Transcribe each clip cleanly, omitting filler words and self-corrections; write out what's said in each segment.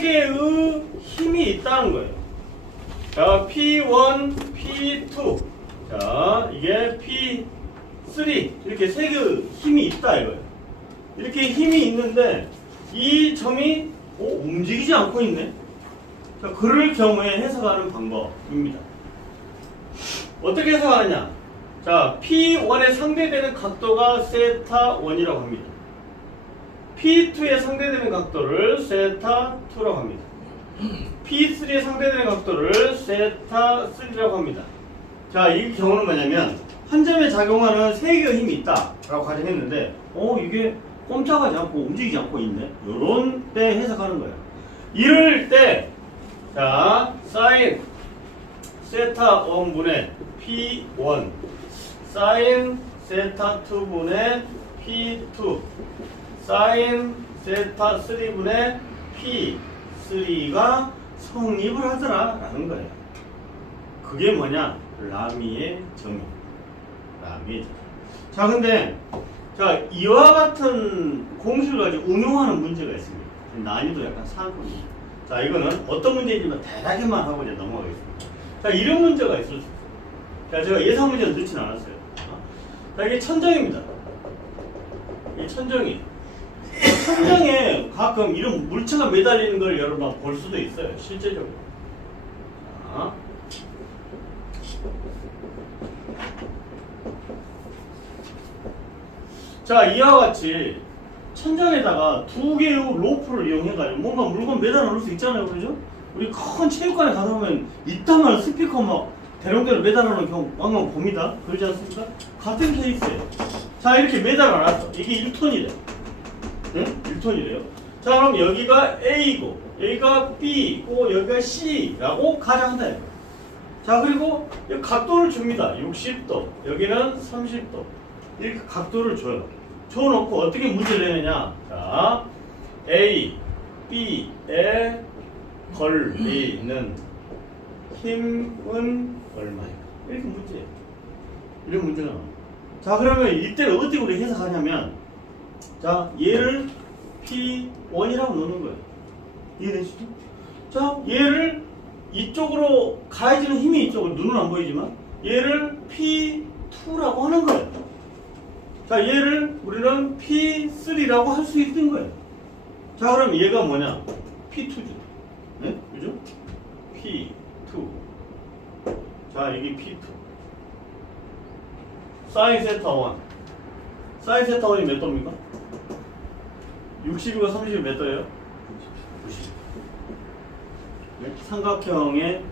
개의 힘이 있다는 거예요. 자, P1, P2. 자, 이게 P3. 이렇게 세 개의 힘이 있다 이거예요. 이렇게 힘이 있는데 이 점이 움직이지 않고 있네. 자, 그럴 경우에 해석하는 방법입니다. 어떻게 해석하느냐? 자, P1에 상대되는 각도가 세타1이라고 합니다. P2에 상대되는 각도를 세타2라고 합니다. P3에 상대되는 각도를 세타3라고 합니다. 자, 이 경우는 뭐냐면 한 점에 작용하는 세 개의 힘이 있다라고 가정했는데 이게 꼼짝하지 않고 움직이지 않고 있네. 요런 때 해석하는 거예요. 이럴 때 자, 사인 세타1분의 P1 사인 세타2분의 P2 사인 세타 3분의 P3가 성립을 하더라 라는 거예요. 그게 뭐냐? 라미의 정의. 라미의 정의. 자, 근데 자, 이와 같은 공식을 가지고 응용하는 문제가 있습니다. 난이도 약간 상품입니다. 자, 이거는 어떤 문제인지만 대략에만 하고 이제 넘어가겠습니다. 자, 이런 문제가 있을 수 있어요. 자, 제가 예상 문제는 넣진 않았어요. 자, 이게 천정입니다. 이 천정이 천정에 가끔 이런 물체가 매달리는 걸 여러분 볼 수도 있어요. 실제적으로. 자, 이와 같이 천장에다가 두 개의 로프를 이용해가지고 뭔가 물건 매달아 놓을 수 있잖아요. 그죠? 우리 큰 체육관에 가다 보면 이따만 스피커 막 대롱대롱 매달아 놓은 경우 왕왕 봅니다. 그러지 않습니까? 같은 케이스예요. 자, 이렇게 매달아 놨어. 이게 1톤이래. 응? 1톤이래요. 자, 그럼 여기가 A고, 여기가 B고, 여기가 C라고 가정한다. 자, 그리고 여기 각도를 줍니다. 60도, 여기는 30도. 이렇게 각도를 줘요. 줘놓고 어떻게 문제를 내느냐. 자, A, B에 걸리는 힘은 얼마예요? 이렇게 문제예요. 이런 문제가 나와요. 자, 그러면 이때는 어떻게 우리 해석하냐면, 자, 얘를 P1이라고 놓는 거예요. 이해되시죠? 자, 얘를 이쪽으로 가해지는 힘이 이쪽으로 눈은 안 보이지만 얘를 P2라고 하는 거예요. 자, 얘를 우리는 P3라고 할 수 있는 거예요. 자, 그럼 얘가 뭐냐? P2죠. 네? 그죠? P2. 자, 이게 P2. 사인 세타 1. 사인 세타 1이 몇 도입니까? 60이고 30이 몇 도예요? 90. 네? 삼각형의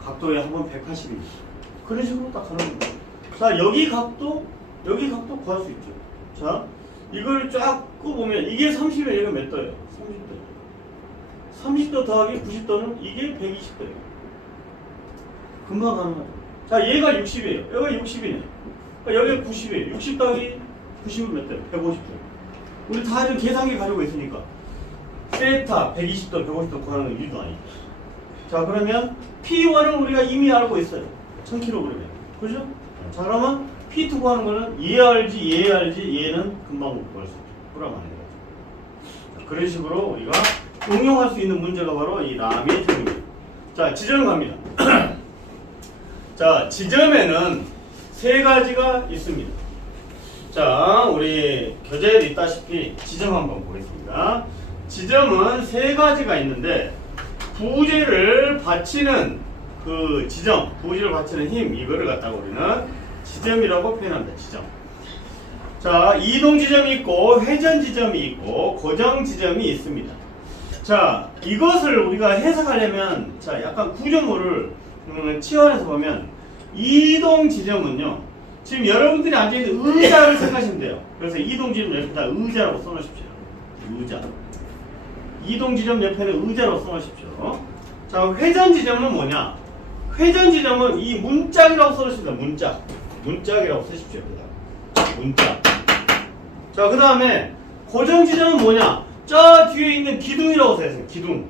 각도의 합은 180입니다. 그런 식으로 딱 하는 거예요. 자, 여기 각도 구할 수 있죠. 자, 이걸 쫙 끄보면 이게 30이면 얘가 몇 도예요? 30도. 30도 더하기 90도는 이게 120도예요. 금방 가능하죠. 자, 얘가 60이에요. 여기가 60이네. 여기가 90이에요. 60 더하기 90은 몇 도예요? 150도예요. 우리 다 이런 계산기 가지고 있으니까 세타 120도, 150도 구하는 건 일도 아니죠. 자, 그러면 P1은 우리가 이미 알고 있어요. 1000kg. 그죠? 자, 그러면 P2 구하는 거는 얘 알지, 얘는 금방 구할 수 있죠. 그러면 안 돼요. 그런 식으로 우리가 응용할 수 있는 문제가 바로 이 라미의 정의입니다. 자, 지점 갑니다. 자, 지점에는 세 가지가 있습니다. 자, 우리 교재에도 있다시피 지점 한번 보겠습니다. 지점은 세 가지가 있는데 부재를 받치는 그 지점, 부재를 받치는 힘, 이거를 갖다가 우리는 지점이라고 표현합니다. 지점. 자, 이동 지점이 있고 회전 지점이 있고 고정 지점이 있습니다. 자, 이것을 우리가 해석하려면 자, 약간 구조물을 치환해서 보면 이동 지점은요. 지금 여러분들이 앉아있는 의자를 생각하시면 돼요. 그래서 이동 지점 옆에다 의자라고 써놓으십시오. 의자. 이동 지점 옆에는 의자라고 써놓으십시오. 자, 회전 지점은 뭐냐? 회전 지점은 이 문짝이라고 써놓으십니다. 문짝. 문짝이라고 쓰십시오. 문짝. 자, 그 다음에 고정 지점은 뭐냐? 저 뒤에 있는 기둥이라고 써야돼요. 기둥.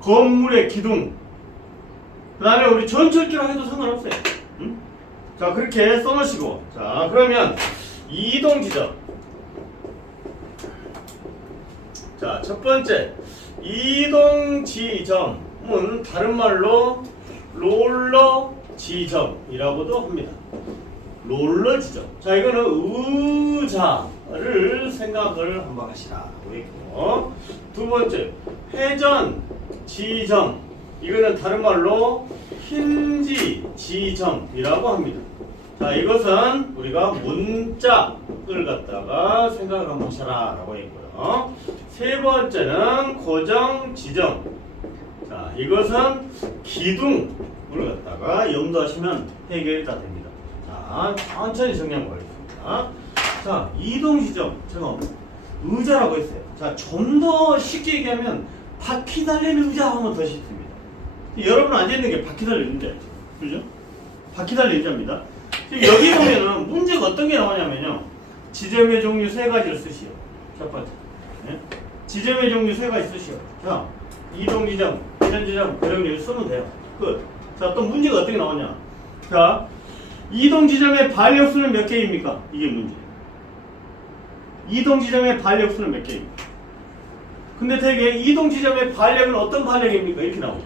건물의 기둥. 그 다음에 우리 전철기라고 해도 상관없어요. 응? 자, 그렇게 써놓으시고. 자, 그러면 이동 지점. 자, 첫 번째 이동 지점은 다른 말로 롤러 지점이라고도 합니다. 롤러 지점. 자, 이거는 의자를 생각을 한번 하시라고 했고, 두 번째 회전 지점. 이거는 다른 말로 힌지 지점이라고 합니다. 자, 이것은 우리가 문짝을 갖다가 생각을 한번 하시라라고 했고요. 세 번째는 고정 지점. 자, 이것은 기둥을 갖다가 염두하시면 해결이 다 됩니다. 자, 천천히 정리해 보겠습니다. 자, 이동 지점. 제가 의자라고 했어요. 자, 좀 더 쉽게 얘기하면 바퀴 달린 의자 하면 더 쉽습니다. 여러분 앉아있는 게 바퀴 달린 의자. 그죠? 바퀴 달린 의자입니다. 지금 여기 보면은 문제가 어떤 게 나오냐면요. 지점의 종류 세 가지를 쓰시오. 첫 번째. 네? 지점의 종류 세 가지 쓰시오. 자, 이동 지점, 회전 지점, 고정 지점 쓰면 돼요. 끝. 자, 또 문제가 어떻게 나오냐. 자, 이동 지점의 반력수는 몇 개입니까? 이게 문제. 이동 지점의 반력수는 몇 개입니까? 근데 되게 이동 지점의 반력은 어떤 반력입니까? 이렇게 나오죠.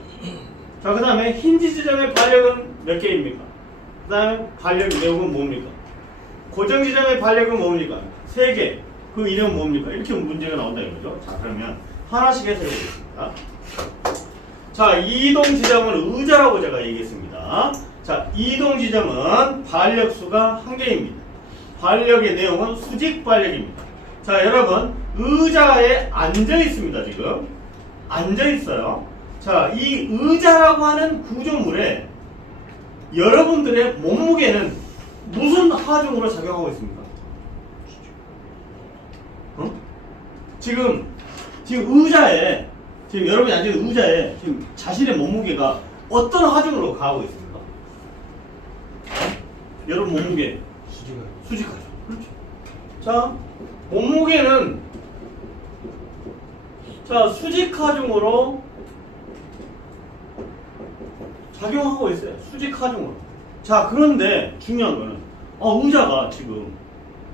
자, 그 다음에 힌지 지점의 반력은 몇 개입니까? 그 다음에 반력 내용은 뭡니까? 고정 지점의 반력은 뭡니까? 3개. 그 이름은 뭡니까? 이렇게 문제가 나온다 이거죠. 자, 그러면 하나씩 해석해 보겠습니다. 자, 이동 지점은 의자라고 제가 얘기했습니다. 자, 이동 지점은 반력수가 1개입니다. 반력의 내용은 수직 반력입니다. 자, 여러분 의자에 앉아 있습니다. 지금 앉아 있어요. 자, 이 의자라고 하는 구조물에 여러분들의 몸무게는 무슨 하중으로 작용하고 있습니까? 지금 의자에 지금 여러분이 앉은 의자에 지금 자신의 몸무게가 어떤 하중으로 가고 있습니까? 여러분 몸무게 수직하죠. 그렇죠. 자, 몸무게는 자 수직하중으로 작용하고 있어요. 수직하중으로. 자, 그런데 중요한 거는 의자가 지금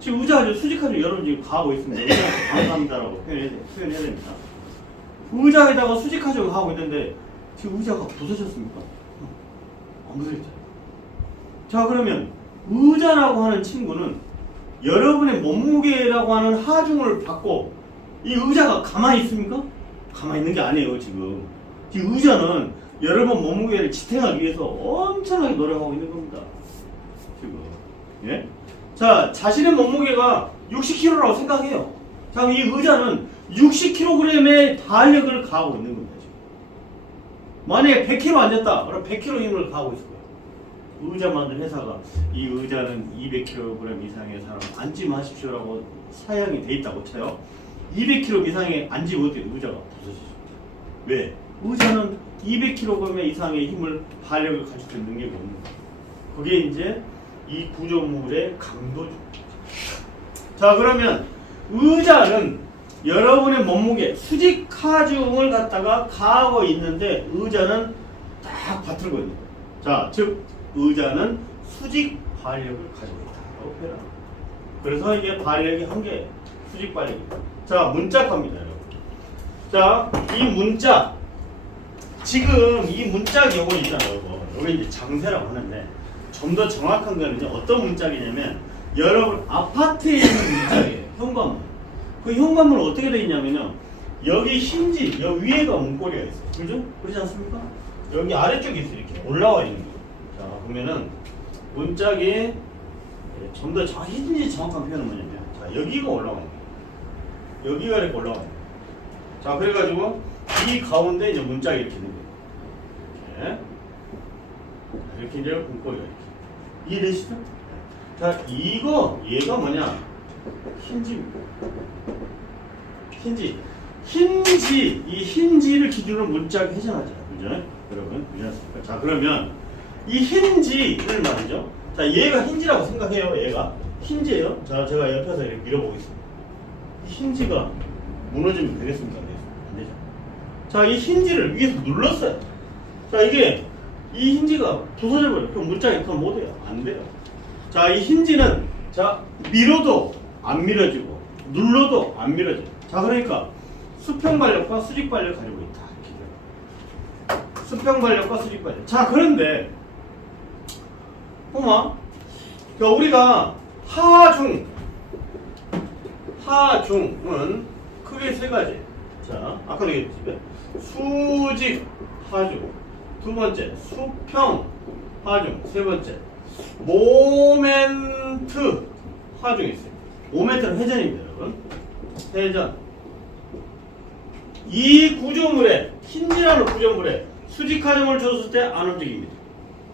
의자가 수직하중 여러분 지금 가고 있습니다. 의자가 감사합니다라고 표현해야 됩니다. 의자에다가 수직하중을 하고 있는데 지금 의자가 부서졌습니까? 안 부서졌죠. 자, 그러면 의자라고 하는 친구는 여러분의 몸무게라고 하는 하중을 받고 이 의자가 가만히 있습니까? 가만히 있는 게 아니에요. 지금 의자는 여러분 몸무게를 지탱하기 위해서 엄청나게 노력하고 있는 겁니다. 지금 예? 자, 자신의 몸무게가 60kg라고 생각해요. 자, 이 의자는 60kg의 반력을 가하고 있는 겁니다. 지금. 만약에 100kg 앉았다. 그럼 100kg 힘을 가하고 있을 거예요. 의자 만든 회사가 이 의자는 200kg 이상의 사람 앉지 마십시오라고 사양이 돼 있다고 쳐요. 200kg 이상의 앉으면 어때요? 의자가 부서지죠. 왜? 의자는 200kg 이상의 힘을 반력을 가질 수 있는 능력이 없는 거예요. 그게 이제 이 구조물의 강도죠. 자, 그러면 의자는 여러분의 몸무게 수직 하중을 갖다가 가하고 있는데 의자는 딱 받들고 있는 거예요. 자, 즉 의자는 수직 반력을 가지고 있다고 표현합니다. 그래서 이게 반력이 1개, 수직 반력입니다. 자, 문짝합니다, 여러분. 자, 이 문짝, 지금 이 문짝 요거 있잖아요. 요거 이제 장세라고 하는데 좀 더 정확한 거는요, 어떤 문짝이냐면 여러분 아파트에 있는 문짝이에요. 현관문. 그 현관문은 어떻게 되어 있냐면요, 여기 힌지, 여기 위에가 문고리가 있어요. 그죠? 그렇지 않습니까? 여기 아래쪽에 있어요. 이렇게 올라와 있는 거예요. 자, 보면은 문짝이 좀 더 힌지 정확한 표현은 뭐냐면, 자, 여기가 올라와 있는 거예요. 여기가 이렇게 올라와 있는 거예요. 자, 그래가지고 이 가운데 이제 문짝이 이렇게 있는 거예요. 이렇게 이제 문고리가 이렇게. 이해되시죠? 자, 얘가 뭐냐? 힌지입니다. 힌지, 이 힌지를 기준으로 문짝이 회전하잖아요. 그죠? 여러분, 그렇지 않습니까? 자, 그러면 이 힌지를 말이죠. 자, 얘가 힌지라고 생각해요. 얘가 힌지예요. 자, 제가 옆에서 이렇게 밀어보겠습니다. 이 힌지가 무너지면 되겠습니까? 안 되죠. 자, 이 힌지를 위에서 눌렀어요. 자, 이 힌지가 부서져버려요. 그럼 문짝이 그건 못 해요. 안 돼요. 자, 이 힌지는 자, 밀어도 안 밀어지고 눌러도 안 밀어져요. 자, 그러니까 수평 반력과 수직 반력 가지고 있다. 수평 반력과 수직 반력. 자, 그런데 그러니까 우리가 하중은 크게 세 가지. 자, 아까도 얘기했지. 수직 하중, 두 번째 수평 하중, 세 번째 모멘트 하중이 있어요. 모멘트는 회전입니다, 여러분. 회전. 이 구조물에, 힌지라는 구조물에 수직 하중을 줬을 때 안 움직입니다.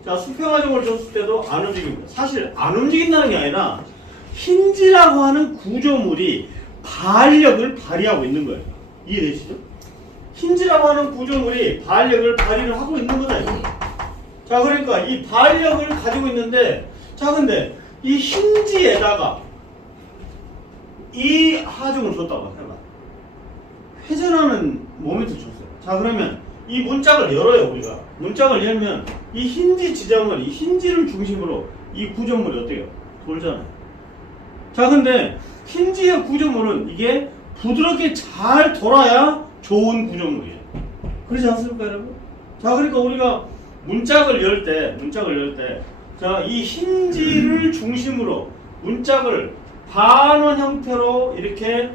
자, 수평 하중을 줬을 때도 안 움직입니다. 사실 안 움직인다는 게 아니라 힌지라고 하는 구조물이 반력을 발휘하고 있는 거예요. 이해되시죠? 힌지라고 하는 구조물이 반력을 발휘를 하고 있는 거다, 이거. 자, 그러니까 이 반력을 가지고 있는데, 자, 근데 이 힌지에다가 이 하중을 줬다고 해봐. 회전하는 모멘트를 줬어요. 자, 그러면 이 문짝을 열어요, 우리가. 문짝을 열면 이 힌지 지점을, 이 힌지를 중심으로 이 구조물이 어때요? 돌잖아요. 자, 근데 힌지의 구조물은 이게 부드럽게 잘 돌아야 좋은 구조물이에요. 그렇지 않습니까, 여러분? 자, 그러니까 우리가 문짝을 열 때, 자, 이 힌지를 중심으로 문짝을 반원 형태로 이렇게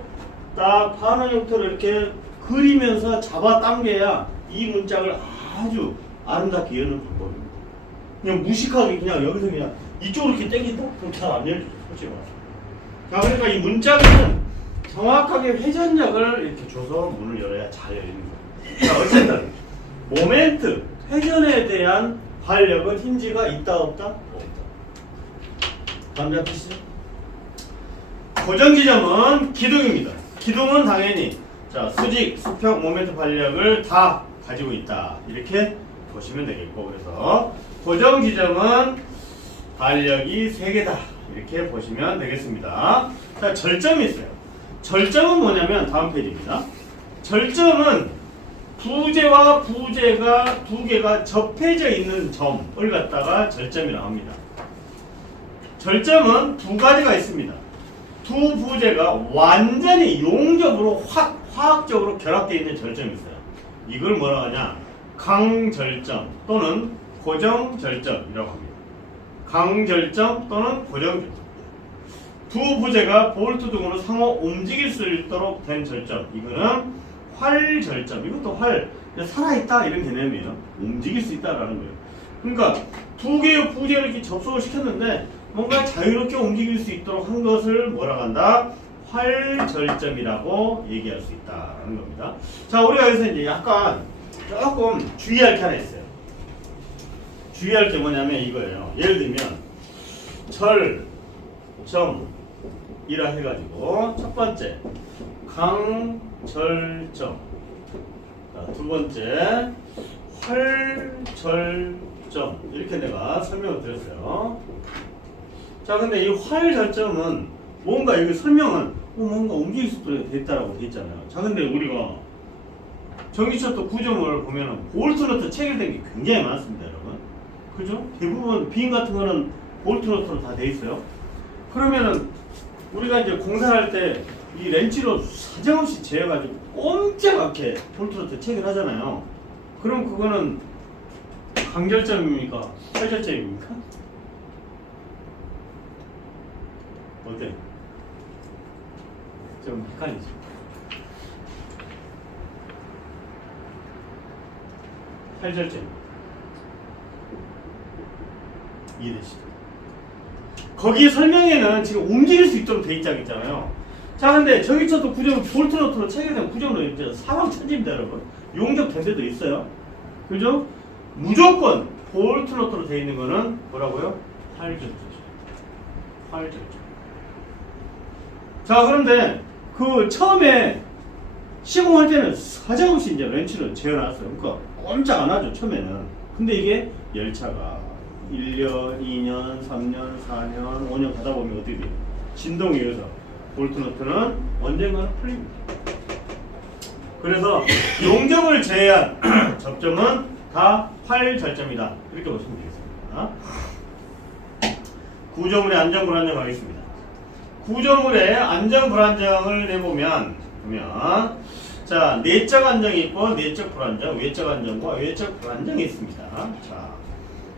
딱 반원 형태로 이렇게 그리면서 잡아 당겨야 이 문짝을 아주 아름답게 여는 방법입니다. 그냥 무식하게 그냥 여기서 그냥 이쪽으로 이렇게 당긴다? 그럼 잘 안 열리죠, 솔직히 말해서. 자, 그러니까 이 문짝은 정확하게 회전력을 이렇게 줘서 문을 열어야 잘 열리는 거예요. 자, 어쨌든 모멘트, 회전에 대한 반력은 힌지가 있다 없다? 없다. 감잡히시죠 고정 지점은 기둥입니다. 기둥은 당연히 자, 수직, 수평, 모멘트 반력을 다 가지고 있다. 이렇게 보시면 되겠고, 그래서 고정 지점은 반력이 3개다. 이렇게 보시면 되겠습니다. 자, 절점이 있어요. 절점은 뭐냐면 다음 페이지입니다. 절점은 부재와 부재가 두 개가 접해져 있는 점을 갖다가 절점이라고 합니다. 절점은 두 가지가 있습니다. 두 부재가 완전히 용접으로 화학적으로 결합되어 있는 절점이 있어요. 이걸 뭐라고 하냐? 강절점 또는 고정절점이라고 합니다. 강절점 또는 고정절점. 두 부재가 볼트 등으로 상호 움직일 수 있도록 된 절점. 이거는 활절점. 이것도 활, 살아있다 이런 개념이에요. 움직일 수 있다라는 거예요. 그러니까 두 개의 부재를 이렇게 접속을 시켰는데 뭔가 자유롭게 움직일 수 있도록 한 것을 뭐라고 한다? 활절점이라고 얘기할 수 있다라는 겁니다. 자, 우리가 여기서 이제 약간 조금 주의할 게 하나 있어요. 주의할 게 뭐냐면 이거예요. 예를 들면 절점이라 해가지고 첫 번째 강절점, 자, 두 번째 활절점 이렇게 내가 설명을 드렸어요. 자, 근데 이 활절점은 뭔가 이거 설명은 뭔가 움직일 수 있도록 됐다라고 돼 있잖아요. 자, 근데 우리가 전기철도 구조물을 보면은 볼트너트 체결된 게 굉장히 많습니다, 여러분. 그죠? 대부분 빈 같은 거는 볼트너트로 다 돼 있어요. 그러면은 우리가 이제 공사할 때 이 렌치로 사정없이 재가지고 꼼짝않게 볼트너트 체결하잖아요. 그럼 그거는 강절점입니까? 활절점입니까? 어때? 좀 헷갈리죠? 활절점 이해되시죠? 거기 설명에는 지금 움직일 수 있도록 돼 있잖아요. 자, 근데 전기차도 구조물 볼트너트로 체결된 구조물로 이제 사방천지입니다, 여러분. 용접된 데도 있어요. 그죠? 무조건 볼트너트로 돼 있는 거는 뭐라고요? 활절점. 활절점. 자, 그런데 그 처음에 시공할 때는 사정없이 이제 렌치를 재어놨어요. 그러니까 꼼짝 안 하죠, 처음에는. 근데 이게 열차가 1년, 2년, 3년, 4년, 5년 가다 보면 어떻게 돼요? 진동에 의해서 볼트너트는 언젠가는 풀립니다. 그래서 용접을 제외한 접점은 다 활절점이다. 이렇게 보시면 되겠습니다. 구조물의 안정 불안정 가겠습니다. 구조물의 안정 불안정을 내보면 자, 내적 안정이 있고 내적 불안정, 외적 안정과 외적 불안정이 있습니다.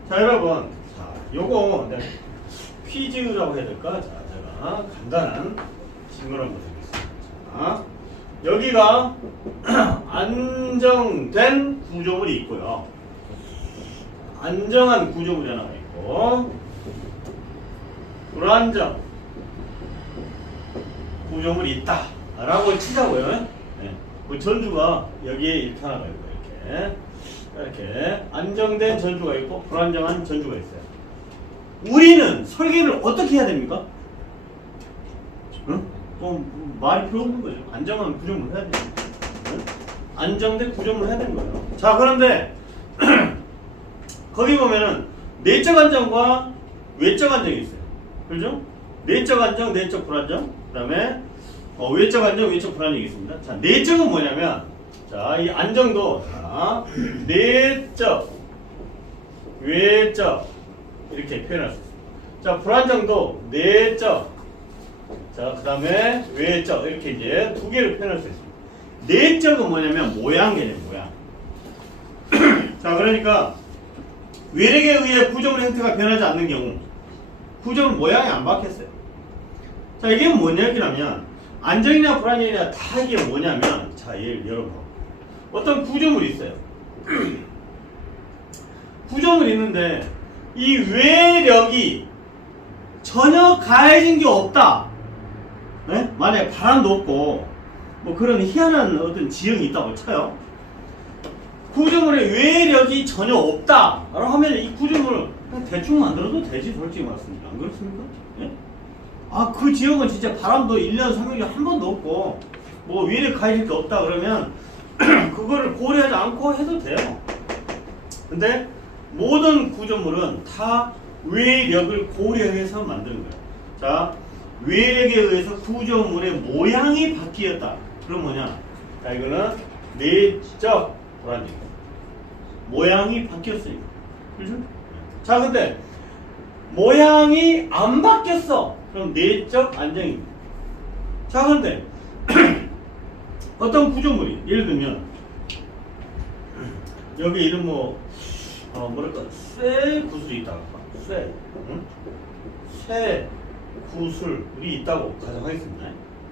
자 여러분, 자 요거 네, 퀴즈라고 해야 될까? 자, 제가 간단한 질문을 한번 드리겠습니다. 자, 여기가 안정된 구조물이 있고요. 안정한 구조물이 하나 있고 불안정 구조물이 있다 라고 치자고요. 네. 그 전주가 여기에 이렇게 하나가 있고 이렇게 안정된 전주가 있고 불안정한 전주가 있어요. 우리는 설계를 어떻게 해야 됩니까? 응? 말이 필요 없는 거죠. 안정한 구조물을 해야 돼요. 응? 안정된 구조물을 해야 되는 거예요. 자, 그런데 거기 보면은 내적 안정과 외적 안정이 있어요. 그죠? 내적 안정, 내적 불안정, 그 다음에 외적 안정, 외적 불안정이 있습니다. 자, 내적은 뭐냐면, 자, 이 안정도, 자, 내적, 외적, 이렇게 표현할 수 있습니다. 자, 불안정도 내적, 자, 그 다음에 외적, 이렇게 이제 두 개를 표현할 수 있습니다. 내적은 뭐냐면, 모양 개념, 모양. 자, 그러니까, 외력에 의해 구조물의 형태가 변하지 않는 경우, 구조물 모양이 안 바뀌었어요. 자, 이게 뭔 얘기냐면, 안정이나 불안정이나 다 이게 뭐냐면, 자, 여러분, 어떤 구조물이 있어요. 구조물이 있는데, 이 외력이 전혀 가해진 게 없다. 네? 만약에 바람도 없고, 뭐 그런 희한한 어떤 지형이 있다고 쳐요. 구조물의 외력이 전혀 없다. 라고 하면 이 구조물을 그냥 대충 만들어도 되지, 솔직히 말씀드리면. 안 그렇습니까? 예? 아, 그 지역은 진짜 바람도 1년 3일에 한 번도 없고, 뭐 외력 가해질 게 없다 그러면, 그거를 고려하지 않고 해도 돼요. 근데, 모든 구조물은 다 외력을 고려해서 만드는 거예요. 자, 외력에 의해서 구조물의 모양이 바뀌었다. 그럼 뭐냐? 자, 이거는 내적 불안정. 모양이 바뀌었으니까. 그죠? 자, 근데 모양이 안 바뀌었어. 그럼 내적 안정입니다. 자, 그런데 어떤 구조물이 예를 들면 여기 이런 뭐랄까 쇠 구슬이 있다고 쇠, 응? 쇠 구슬이 있다고 가정하겠습니다.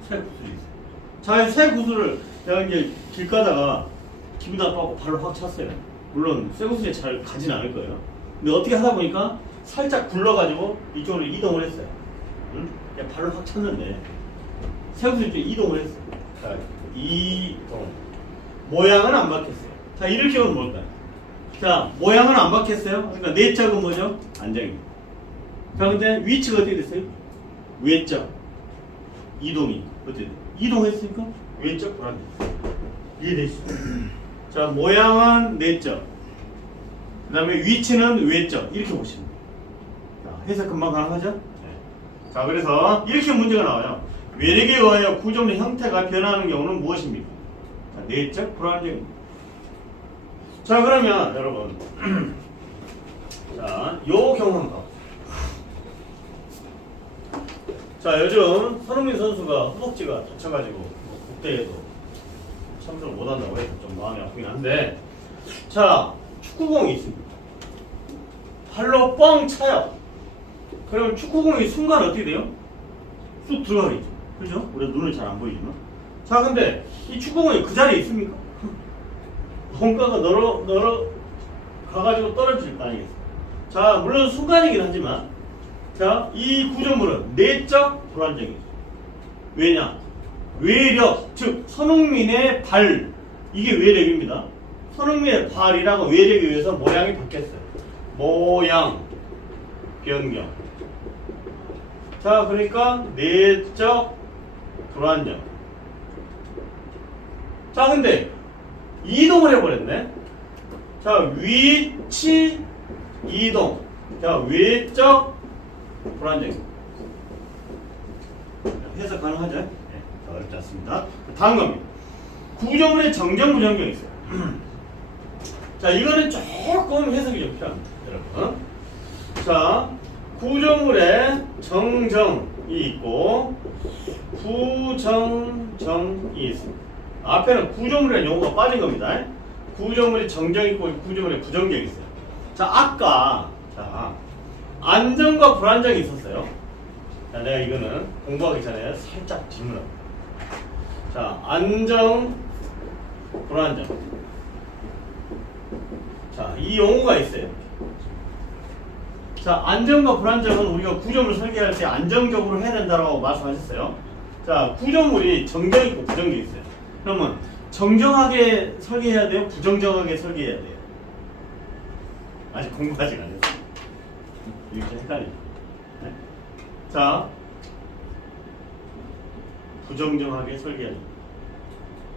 쇠 구슬이 있어요. 자, 쇠 구슬을 내가 이제 길 가다가 기분 나빠갖고 발로 확 찼어요. 물론 쇠 구슬이 잘 가진 않을 거예요. 근데 어떻게 하다 보니까 살짝 굴러가지고 이쪽으로 이동을 했어요. 응? 그냥 발로 확 찼는데 쇠 구슬이 좀 이동을 했어요. 자, 이동. 모양은 안 바뀌었어요. 자, 이렇게 하면 뭘까요? 자, 모양은 안 바뀌었어요. 그러니까 내적은 뭐죠? 안정입니다. 자, 근데 위치가 어떻게 됐어요? 외적. 이동이. 어떻게 돼요? 이동했으니까 외적 불안정. 이해되시죠? 자, 모양은 내적. 그 다음에 위치는 외적. 이렇게 보시면 돼요. 자, 해석 금방 가능하죠? 네. 자, 그래서 이렇게 문제가 나와요. 외력에 의하여 구조물의 형태가 변하는 경우는 무엇입니까? 자, 내적 불안정입니다. 자, 그러면 여러분 자, 요 경우 한번 봐. 자, 요즘 손흥민 선수가 허벅지가 다쳐가지고 국대에도 참석을 못한다고 해서 좀 마음이 아프긴 한데, 자, 축구공이 있습니다. 발로 뻥 차요. 그러면 축구공이 순간 어떻게 돼요? 쑥 들어가겠죠. 그죠? 우리 눈은 잘 안 보이지만. 자, 근데 이 축구공이 그 자리에 있습니까? 뭔가가 널어 가가지고 떨어질 거 아니겠어요? 자, 물론 순간이긴 하지만, 자, 이 구조물은 내적 불안정이죠. 왜냐? 외력, 즉 손흥민의 발, 이게 외력입니다. 손흥민의 발이라고 외력에 의해서 모양이 바뀌었어요. 모양 변경. 자, 그러니까 내적 불안정. 자, 근데 이동을 해버렸네. 자, 위치 이동. 자, 외적 불안정. 해석 가능하죠? 네, 어렵지 않습니다. 다음 겁니다. 구조물의 정정 부정경이 있어요. 자, 이거는 조금 해석이 좀 필요합니다, 여러분. 자, 구조물의 정정이 있고 부정정이 있습니다. 앞에는 구조물이라는 용어가 빠진 겁니다. 구조물이 정정 있고 구조물이 부정적 있어요. 자, 아까 자 안정과 불안정이 있었어요. 자, 내가 이거는 공부하기 전에 살짝 질문합니다. 자, 안정, 불안정. 자, 이 용어가 있어요. 자, 안정과 불안정은 우리가 구조물 설계할 때 안정적으로 해야 된다고 말씀하셨어요. 자, 구조물이 정정 있고 부정적이 있어요. 그러면 정정하게 설계해야 돼요? 부정정하게 설계해야 돼요? 아직 공부하지 않았어요. 이게 좀 헷갈리죠. 네? 자, 부정정하게 설계해야 돼요.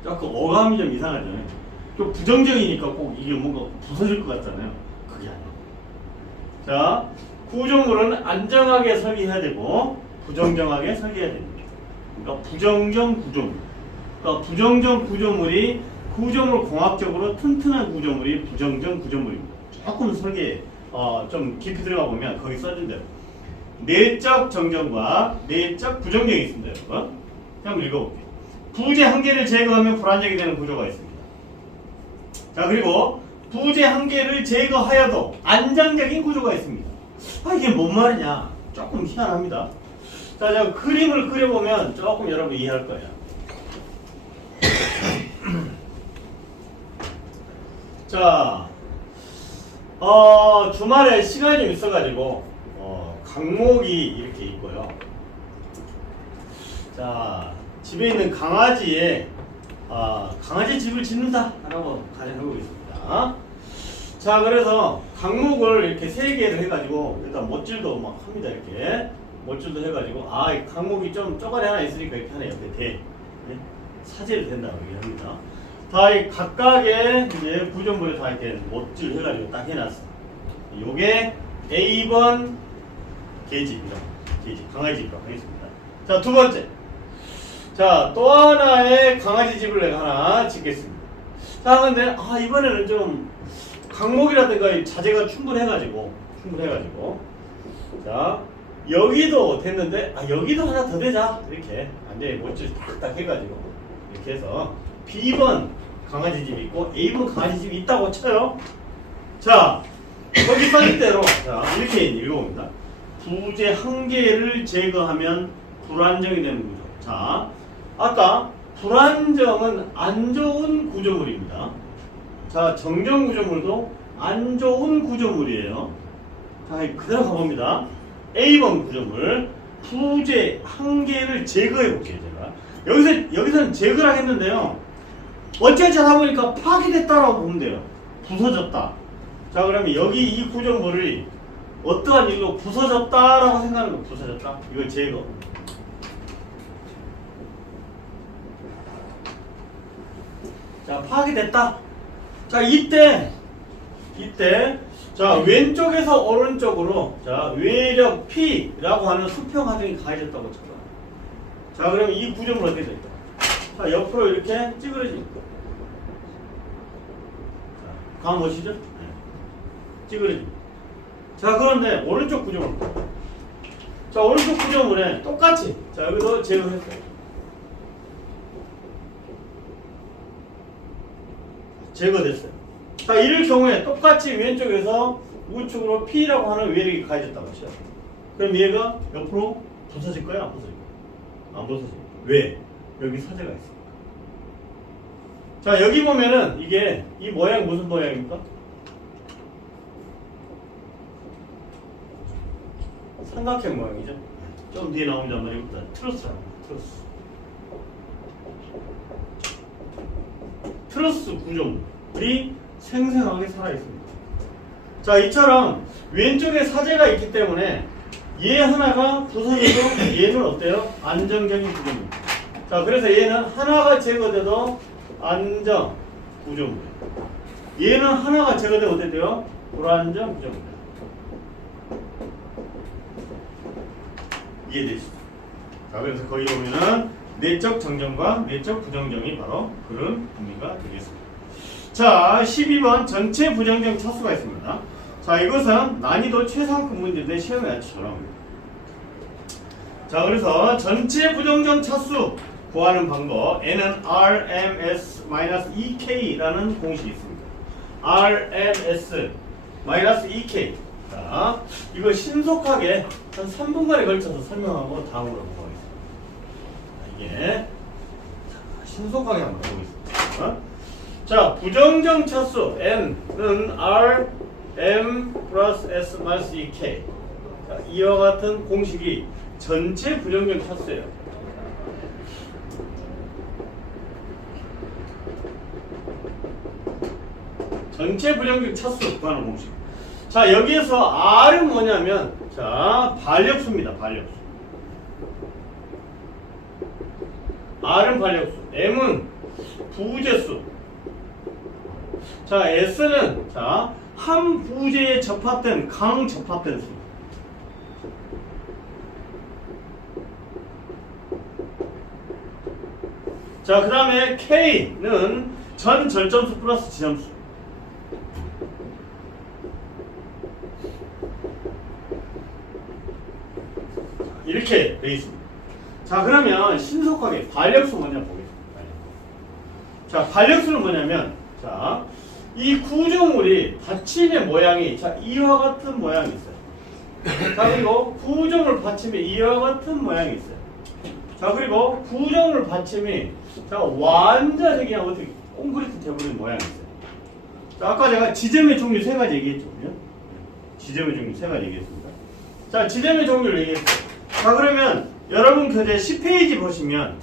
조금 어감이 좀 이상하잖아요. 좀 부정적이니까 꼭 이게 뭔가 부서질 것 같잖아요. 그게 아니에요. 자, 구조물은 안정하게 설계해야 되고 부정정하게 설계해야 됩니다. 그러니까 부정정 구조물. 그러니까 부정정 구조물이 구조물 공학적으로 튼튼한 구조물이 부정정 구조물입니다. 조금 설계 좀 깊이 들어가 보면 거기 써준 대로 내적 정정과 내적 부정정이 있습니다. 여러분. 한번 읽어볼게요. 부재 한 개를 제거하면 불안정이 되는 구조가 있습니다. 자, 그리고 부재 한 개를 제거하여도 안정적인 구조가 있습니다. 아, 이게 뭔 말이냐? 조금 희한합니다. 자, 제가 그림을 그려보면 조금 여러분 이해할 거예요. 자, 주말에 시간이 좀 있어가지고 강목이 이렇게 있고요. 자, 집에 있는 강아지에 강아지 집을 짓는다 라고 가정해보겠습니다. 자, 그래서 강목을 이렇게 3개를 해가지고 일단 못질도 막 합니다. 이렇게 못질도 해가지고 이 강목이 좀 쪼가리 하나 있으니까 이렇게 하나 옆에 대 사제를 된다고 얘기합니다. 다 이 각각의 이제 구조물에 다 이렇게 못질 해가지고 딱 해놨어. 요게 A번 계집이죠. 계집, 강아지 집이라고 하겠습니다. 자, 두 번째. 자, 또 하나의 강아지 집을 내가 하나 짓겠습니다. 자, 근데 이번에는 좀 강목이라든가 자재가 충분해가지고 자, 여기도 됐는데 여기도 하나 더 되자. 이렇게 완전히 못질 딱딱 해가지고 이렇게 해서 B번 강아지 집이 있고 A번 강아지 집이 있다고 쳐요. 자, 거기 써진 대로 자, 이렇게 읽어봅니다. 부재 한 개를 제거하면 불안정이 되는 구조. 자, 아까 불안정은 안 좋은 구조물입니다. 자, 정정 구조물도 안 좋은 구조물이에요. 자, 그대로 가봅니다. A번 구조물 부재 한 개를 제거해 볼게요. 제가 여기서는 제거를 하겠는데요. 어찌어찌 하다 보니까 파괴됐다라고 보면 돼요. 부서졌다. 자, 그러면 여기 이 구조물이 어떠한 일로 부서졌다라고 생각하는 거. 부서졌다. 이거 제거. 자, 파괴됐다. 자, 이때 자, 왼쪽에서 오른쪽으로 자, 외력 P라고 하는 수평 하중이 가해졌다고 쳐요. 자, 그러면 이 구조물 어떻게 될까? 자, 옆으로 이렇게 찌그러집니다. 자, 감 보시죠? 네. 찌그러집니다. 자, 그런데 오른쪽 구조물. 자, 오른쪽 구조물에 똑같이 자, 여기서 제거했어요. 제거됐어요. 자, 이럴 경우에 똑같이 왼쪽에서 우측으로 P라고 하는 외력이 가해졌다고 하죠. 그럼 얘가 옆으로 부서질 거야? 안 부서질 거야? 안 부서질 거야. 왜? 여기 사제가 있어. 자, 여기 보면은 이게 이 모양 무슨 모양입니까? 삼각형 모양이죠. 좀 뒤에 나오는 말입니다. 트러스라고. 트러스 구조물이 생생하게 살아있습니다. 자, 이처럼 왼쪽에 사제가 있기 때문에 얘 하나가 부서져도 얘는 어때요? 안정적인 구조물입니다. 자, 그래서 얘는 하나가 제거돼도 안정 구조물. 얘는 하나가 제거되면 어떻게 돼요? 불안정 구조물. 이해되시죠? 자, 그래서 거기 보면은 내적 정정과 내적 부정정이 바로 그런 의미가 되겠습니다. 자, 12번 전체 부정정 차수가 있습니다. 자, 이것은 난이도 최상급 문제인데 시험에 아주 잘 나옵니다. 자, 그래서 전체 부정정 차수 구하는 방법. n은 RMS-2K라는 공식이 있습니다. RMS-2K. 자, 이거 신속하게 한 3분간에 걸쳐서 설명하고 다음으로 넘어가겠습니다. 이게 신속하게 한번 해보겠습니다. 자, 부정정 차수 n은 R, M 플러스 S 마이너스 2K. 자, 이와 같은 공식이 전체 부정정 차수예요. 전체 부정정 차수 구하는 공식. 자, 여기에서 R은 뭐냐면, 자, 반력수입니다. 반력수. R은 반력수. M은 부재수. 자, S는, 자, 한 부재에 접합된, 강접합된 수. 자, 그 다음에 K는 전 절점수 플러스 지점수. 이렇게 되어 있습니다. 자, 그러면 신속하게 반력수 먼저 보겠습니다. 자, 반력수는 뭐냐면, 자, 이 구조물이 받침의 모양이, 자, 이와 같은 모양이 있어요. 자, 그리고 구조물 받침이 이와 같은 모양이 있어요. 자, 그리고 구조물 받침이, 자, 완전히 그냥 어떻게 콘크리트 돼버린 모양이 있어요. 자, 아까 제가 지점의 종류 3가지 얘기했죠. 그죠? 지점의 종류 3가지 얘기했습니다. 자, 지점의 종류를 얘기했어요. 자, 그러면 여러분 교재 10페이지 보시면,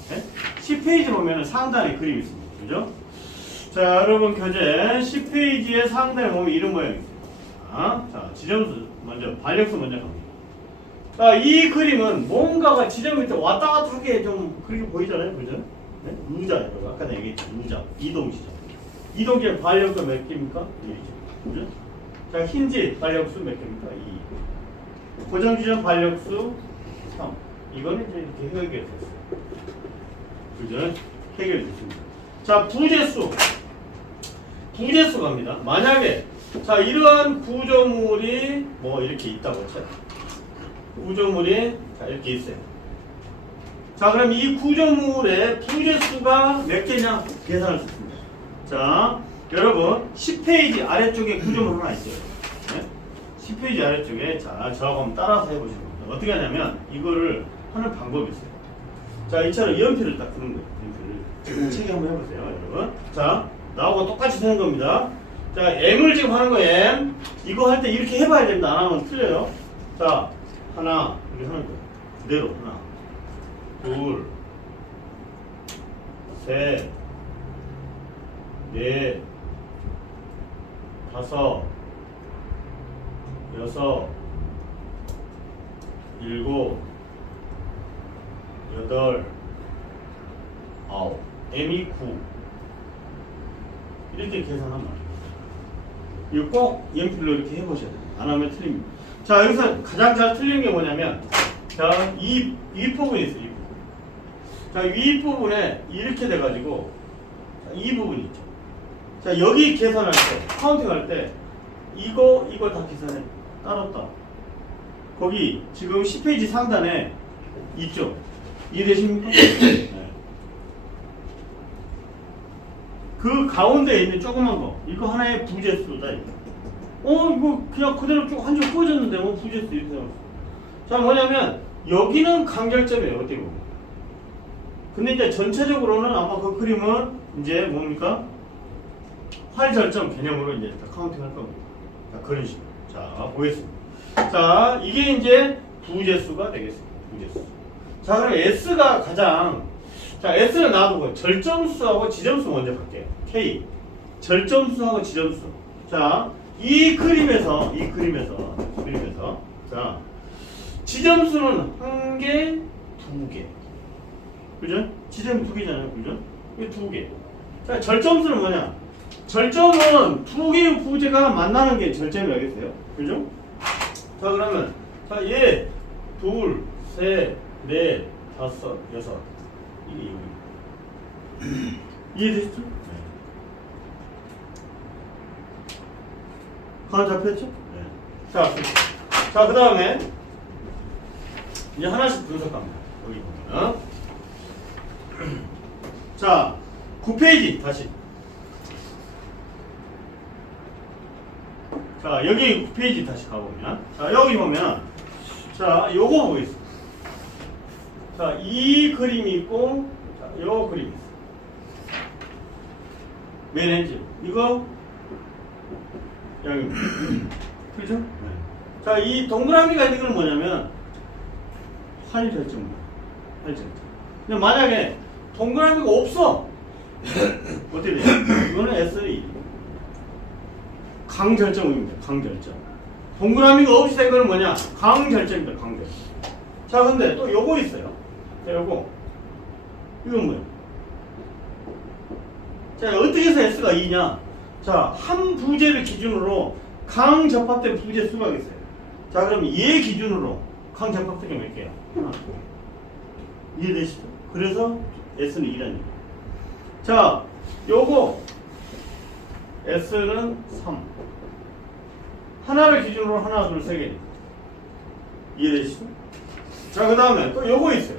10페이지 보면 상단에 그림이 있습니다. 그죠? 자, 여러분 교재 10페이지의 상단에 보면 이런 모양이 있어요. 자, 지점수 먼저, 반력수 먼저 갑니다. 자, 이 그림은 뭔가가 지점 밑에 왔다 갔다 하게 좀 그렇게 보이잖아요. 그죠? 네? 루자, 아까 내가 얘기했죠. 루자, 이동지점. 이동지점 반력수 몇 개입니까? 1이죠. 그죠? 자, 흰지 반력수 몇 개입니까? 2. 고정지점 반력수 3. 이거는 이제 이렇게 해결됐어요. 그죠? 해결됐습니다. 자, 부재수. 부재수 갑니다. 만약에, 자, 이러한 구조물이 뭐 이렇게 있다고 쳐요. 구조물이, 자, 이렇게 있어요. 자, 그럼 이 구조물의 부재수가 몇 개냐? 계산할 수 있습니다. 자, 여러분, 10페이지 아래쪽에 구조물 하나 있어요. 네? 10페이지 아래쪽에, 자, 저하고 한번 따라서 해보시면 됩니다. 어떻게 하냐면, 이거를 하는 방법이 있어요. 자, 이처럼 연필을 딱 드는 거예요. 연필을. 책에 한번 해보세요, 여러분. 자, 나하고 똑같이 되는 겁니다. 자, M을 지금 하는 거예요, M. 이거 할 때 이렇게 해봐야 됩니다. 안 하면 틀려요. 자, 하나, 이렇게 하는 거예요. 그대로. 하나, 둘, 셋, 넷, 다섯, 여섯, 일곱, 여덟, 아홉. M이 9. 이렇게 계산하면 안 돼요. 이거 꼭 연필로 이렇게 해보셔야 돼요. 안 하면 틀립니다. 자, 여기서 가장 잘 틀린 게 뭐냐면, 자, 이 윗부분이 있어요. 이 부분. 자, 윗부분에 이렇게 돼가지고, 자, 이 부분이 있죠. 자, 여기 계산할 때, 카운팅 할 때, 이거 다 계산해. 따랐다. 거기 지금 10페이지 상단에 있죠. 이해되십니까? 네. 그 가운데에 있는 조그만 거, 이거 하나의 부재수다. 이거 그냥 그대로 쭉 한 줄 꺼졌는데 뭐 부재수 이렇게 나왔어. 자, 뭐냐면 여기는 간결점이에요. 어떻게 보면. 근데 이제 전체적으로는 아마 그 그림은 이제 뭡니까? 활절점 개념으로 이제 다 카운팅할 겁니다. 자, 그런 식으로. 자, 보겠습니다. 자, 이게 이제 부재수가 되겠습니다. 부재수. 자, 그럼 S가 가장, 자, S는 놔두고 절점수하고 지점수 먼저 갈게요. K. 절점수하고 지점수. 자, 이 그림에서, 자, 지점수는 1개, 2개. 그죠? 지점이 2개잖아요. 그죠? 이게 2개. 자, 절점수는 뭐냐? 절점은 2개의 부재가 만나는 게 절점이라겠어요. 그죠? 자, 그러면, 자, 얘, 둘, 셋, 넷, 다섯, 여섯. 이게 여기. 이해되시죠? 네. 감 잡혔죠? 네. 자, 그 다음에, 이제 하나씩 분석합니다. 여기 보면. 자, 9페이지 다시. 자, 여기 9페이지 다시 가보면, 자, 여기 보면, 자, 요거 보겠습니다. 자, 이 그림이 있고, 자, 요 그림이 있어. 맨 엔진. 이거, 양입니다. 그죠? 네. 자, 이 동그라미가 있는 건 뭐냐면, 활절정입니다. 활절정. 근데 만약에 동그라미가 없어. 어떻게 돼요? 이거는 S3. 강절정입니다. 강절정. 동그라미가 없이 된 거는 뭐냐? 강절정입니다. 강절정. 자, 근데 또 요거 있어요. 자, 요거. 이건 뭐예요? 자, 어떻게 해서 S가 2냐? 자, 한 부재를 기준으로 강접합된 부재 수가 있어요. 자, 그럼 얘 기준으로 강접합된 게 몇 개야? 하나. 이해되시죠? 그래서 S는 2라는 얘기예요. 자, 요거 S는 3. 하나를 기준으로 하나, 둘, 세 개. 이해되시죠? 자, 그 다음에 또 요거 있어요.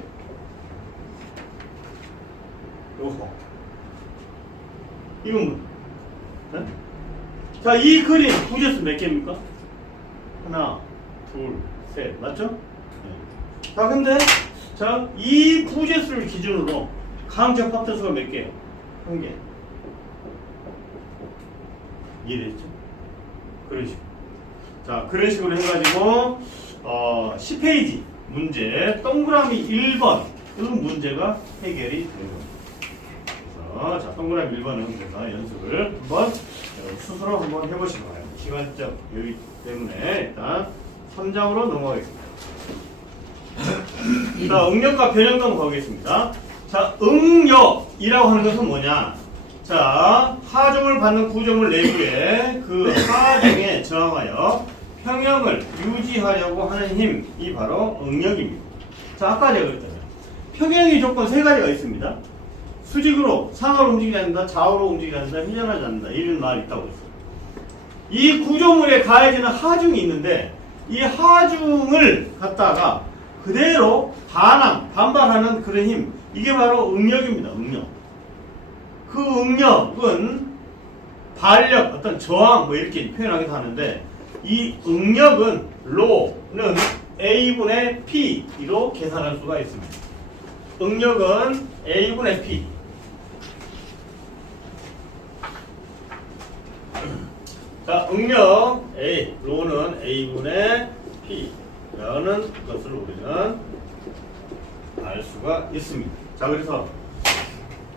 요거. 이건 뭐? 네? 자, 이 그림 부재수 몇 개입니까? 하나, 둘, 셋. 맞죠? 네. 자, 근데 자, 이 부재수를 기준으로 강접합대수가 몇 개예요? 한 개. 이해됐죠? 그런 식으로. 자, 그런 식으로 해가지고 10페이지 문제 동그라미 1번 그 문제가 해결이 되는 겁니다. 그래서 자, 동그라미 1번은 그래서 연습을 한번 스스로 한번 해보시기 바랍니다. 시간적 여유 때문에 일단 3장으로 넘어가겠습니다. 자, 응력과 변형도 보겠습니다. 자, 응력이라고 하는 것은 뭐냐? 자, 하중을 받는 구조물 내부에 그 하중에 저항하여 평형을 유지하려고 하는 힘이 바로 응력입니다. 자, 아까 제가 그랬잖아요. 평형의 조건 세 가지가 있습니다. 수직으로 상하로 움직이지 않는다, 좌우로 움직이지 않는다, 회전하지 않는다. 이런 말이 있다고 했어요. 이 구조물에 가해지는 하중이 있는데 이 하중을 갖다가 그대로 반발하는 그런 힘, 이게 바로 응력입니다. 응력. 그 응력은 발력, 어떤 저항 뭐 이렇게 표현하기도 하는데 이 응력은 로는 A분의 P로 계산할 수가 있습니다. 응력은 A분의 P. 자, 응력 A, 로는 A분의 P라는 것을 우리는 알 수가 있습니다. 자, 그래서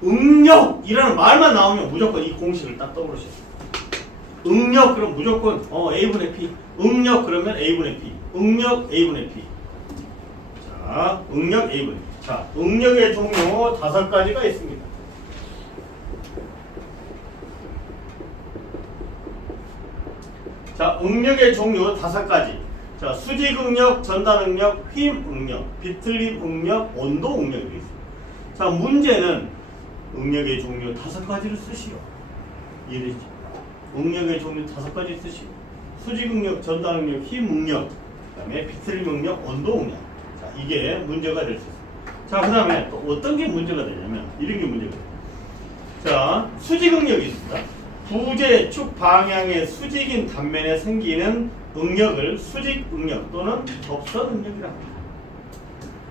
응력이라는 말만 나오면 무조건 이 공식을 딱 떠오르셔야 돼요. 응력 그럼 무조건 A분의 P. 응력 그러면 A분의 P. 응력 A분의 P. 자, 응력 A분의 P. 자, 응력의 종류 5가지가 있습니다. 자, 응력의 종류 5가지. 자, 수직 응력, 전단 응력, 휨 응력, 비틀림 응력, 온도 응력이 있습니다. 자, 문제는 응력의 종류 5가지를 쓰시오. 이해되시죠? 응력의 종류 5가지 쓰시오. 수직 응력, 전단 응력, 휨 응력, 그 다음에 비틀림 응력, 온도 응력. 자, 이게 문제가 될 수 있습니다. 자, 그 다음에 또 어떤 게 문제가 되냐면 이런 게 문제가 돼요. 자, 수직 응력이 있습니다. 부재 축 방향의 수직인 단면에 생기는 응력을 수직 응력 또는 접선 응력이라고 합니다.